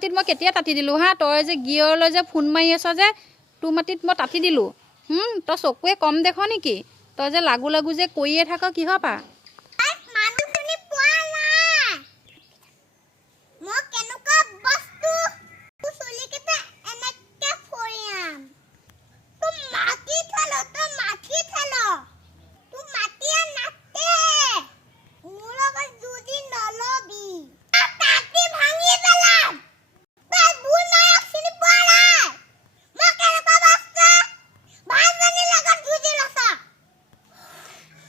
মাটিত মই কেতিয়া তাঁতি দিলোঁ হা তই যে গিয়ৰলৈ যে ফোন মাৰি আছ যে তোৰ মাটিত মই তাঁতি দিলোঁ তই চকুৱে কম দেখ নেকি তই যে লাগু লাগু যে কৰিয়ে থাক কিহৰ পৰা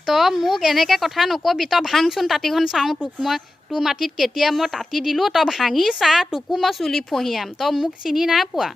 তই মোক এনেকৈ কথা নকবি তই ভাংচোন তাঁতিখন চাওঁ তোক মই তোৰ মাটিত কেতিয়া মই তাঁতি দিলোঁ তই ভাঙি চা তোকো মই চুলি ফহিয়াম তই মোক চিনি নাই পোৱা